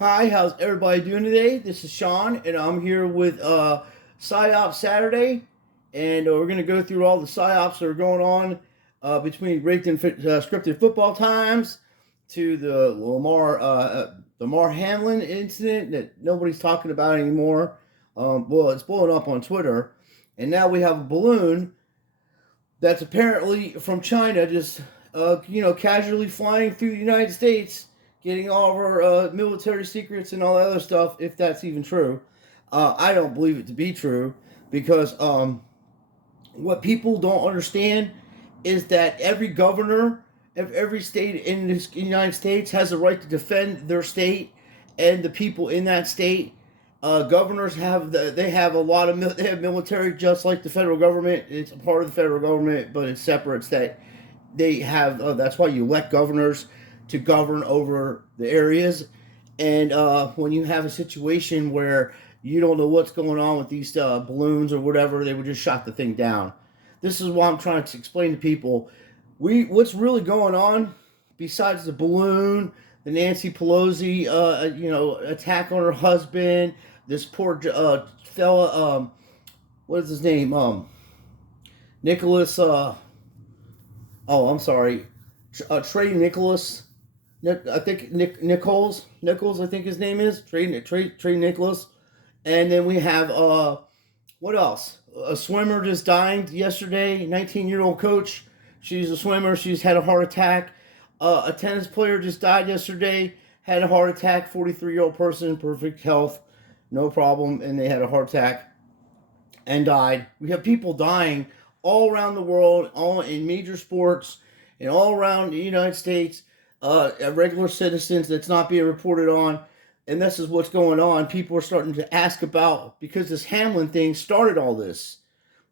Hi, how's everybody doing today? This is Sean, and I'm here with Psy-Op Saturday, and we're going to go through all the Psy-Ops that are going on between rigged and scripted football times to the Lamar Hamlin incident that nobody's talking about anymore. Well, it's blowing up on Twitter, and now we have a balloon that's apparently from China, just casually flying through the United States, getting all of our military secrets and all that other stuff. If that's even true, I don't believe it to be true because what people don't understand is that every governor of every state in the United States has a right to defend their state and the people in that state. Governors they have a lot of they have military just like the federal government. It's a part of the federal government, but it's separate. It's that they have. That's why you elect governors to govern over the areas. And when you have a situation where you don't know what's going on with these balloons or whatever, they would just shot the thing down. This is why I'm trying to explain to people what's really going on besides the balloon, the Nancy Pelosi, attack on her husband, this poor fella, what is his name? Nicholas. I'm sorry, Trey Nicholas. I think Nichols. I think his name is Trey Nicholas. And then we have what else? A swimmer just died yesterday. 19-year-old coach. She's a swimmer. She's had a heart attack. A tennis player just died yesterday. Had a heart attack. 43-year-old person, perfect health, no problem, and they had a heart attack and died. We have people dying all around the world, all in major sports, and all around the United States. Regular citizens that's not being reported on, and this is what's going on. People are starting to ask about because this Hamlin thing started all this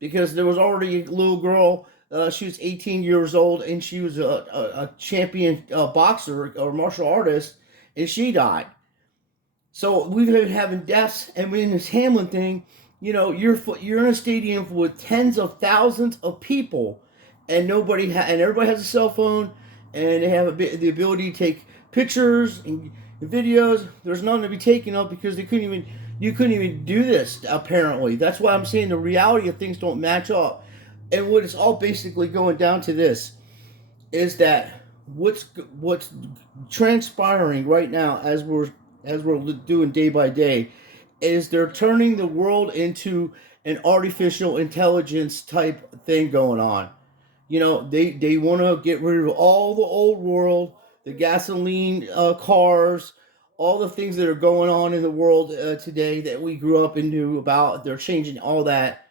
because there was already a little girl. She was 18 years old and she was a champion boxer or martial artist, and she died. So we've been having deaths, and in this Hamlin thing, you're in a stadium with tens of thousands of people, and and everybody has a cell phone, and they have the ability to take pictures and videos. There's none to be taken of because you couldn't even do this apparently. That's why I'm saying the reality of things don't match up, and what it's all basically going down to this is that what's transpiring right now as we're doing day by day is they're turning the world into an artificial intelligence type thing going on. They want to get rid of all the old world, the gasoline cars, all the things that are going on in the world today that we grew up and knew about. They're changing all that,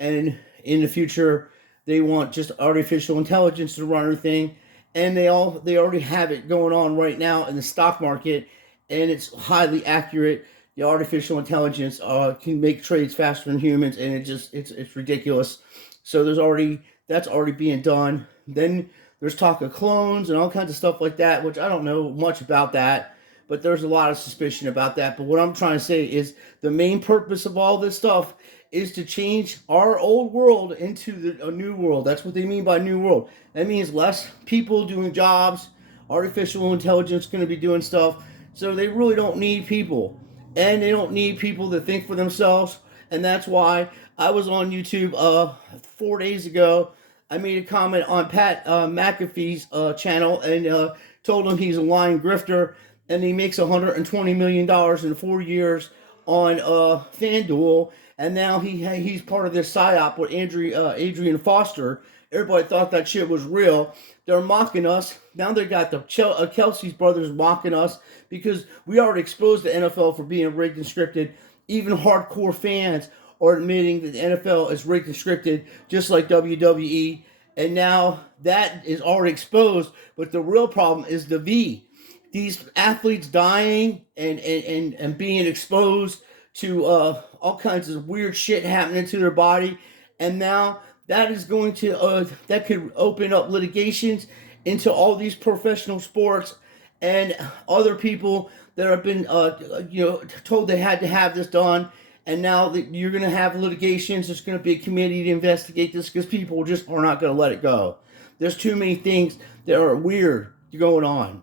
and in the future, they want just artificial intelligence to run everything, and they already have it going on right now in the stock market, and it's highly accurate. The artificial intelligence can make trades faster than humans, and it's ridiculous. So that's already being done. Then there's talk of clones and all kinds of stuff like that, which I don't know much about that, but there's a lot of suspicion about that. But what I'm trying to say is the main purpose of all this stuff is to change our old world into a new world. That's what they mean by new world. That means less people doing jobs. Artificial intelligence is going to be doing stuff. So they really don't need people. And they don't need people that think for themselves. And that's why I was on YouTube 4 days ago. I made a comment on Pat McAfee's channel and told him he's a lying grifter and he makes $120 million in 4 years on FanDuel. And now he's part of this psyop with Adrian Foster. Everybody thought that shit was real. They're mocking us. Now they got the Kelsey's brothers mocking us because we already exposed the NFL for being rigged and scripted. Even hardcore fans are admitting that the NFL is rigged and scripted, just like WWE. And now that is already exposed. But the real problem is the V. These athletes dying and being exposed to all kinds of weird shit happening to their body. And now that is going to that could open up litigations into all these professional sports and other people that have been told they had to have this done, and now that you're going to have litigations. There's going to be a committee to investigate this because people just are not going to let it go. There's too many things that are weird going on.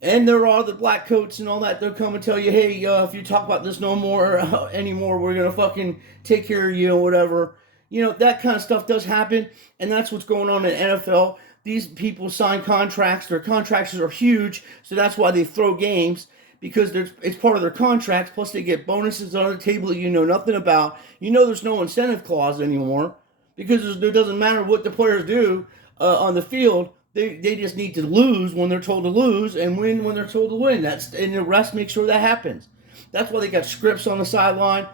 And there are the black coats and all that. They'll come and tell you, hey, if you talk about this no more anymore, we're gonna fucking take care of you or whatever. You know, that kind of stuff does happen, and that's what's going on in NFL. These people sign contracts. Their contracts are huge, so that's why they throw games because it's part of their contracts. Plus, they get bonuses on the table that you know nothing about. You know, there's no incentive clause anymore because it doesn't matter what the players do on the field. They just need to lose when they're told to lose and win when they're told to win. And the rest make sure that happens. That's why they got scripts on the sideline.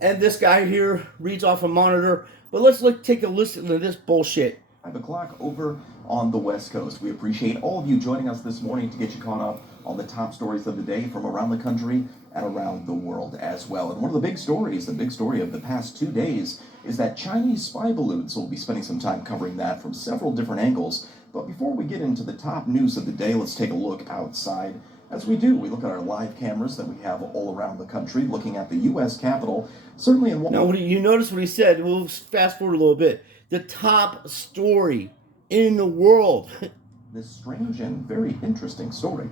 And this guy here reads off a monitor. But let's take a listen to this bullshit. 5 o'clock over on the West Coast. We appreciate all of you joining us this morning to get you caught up on the top stories of the day from around the country and around the world as well. And one of the big stories, the big story of the past 2 days, is that Chinese spy balloons. So we'll be spending some time covering that from several different angles. But before we get into the top news of the day, let's take a look outside. As we do, we look at our live cameras that we have all around the country, looking at the U.S. Capitol. Certainly in one. Now, you notice what he said. We'll fast forward a little bit. The top story in the world. This strange and very interesting story.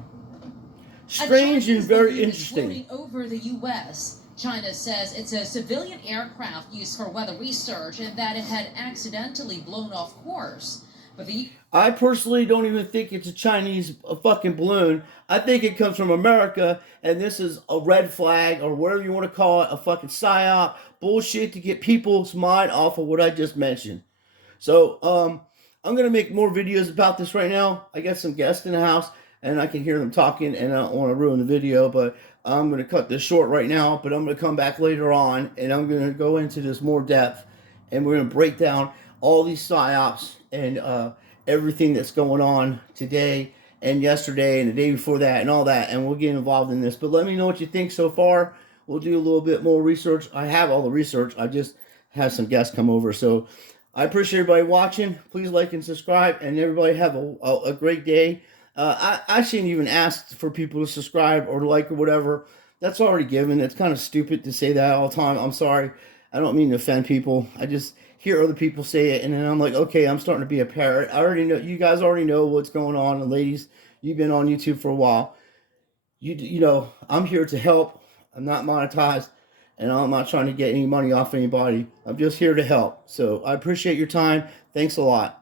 Strange and very interesting. Over the U.S., China says it's a civilian aircraft used for weather research and that it had accidentally blown off course. But I personally don't even think it's a Chinese fucking balloon. I think it comes from America, and this is a red flag, or whatever you want to call it, a fucking Psy-Op bullshit to get people's mind off of what I just mentioned. So, I'm going to make more videos about this right now. I got some guests in the house, and I can hear them talking, and I don't want to ruin the video, but I'm going to cut this short right now, but I'm going to come back later on, and I'm going to go into this more depth, and we're going to break down all these Psy-Ops and everything that's going on today and yesterday and the day before that and all that, and we'll get involved in this. But let me know what you think so far. We'll do a little bit more research. I have all the research. I just have some guests come over. So I appreciate everybody watching. Please like and subscribe, and everybody have a great day. I shouldn't even ask for people to subscribe or like or whatever. That's already given. It's kind of stupid to say that all the time. I'm sorry. I don't mean to offend people. I just hear other people say it, and then I'm like, okay, I'm starting to be a parrot. I already know. You guys already know what's going on. And ladies, you've been on YouTube for a while. You know, I'm here to help. I'm not monetized, and I'm not trying to get any money off anybody. I'm just here to help. So I appreciate your time. Thanks a lot.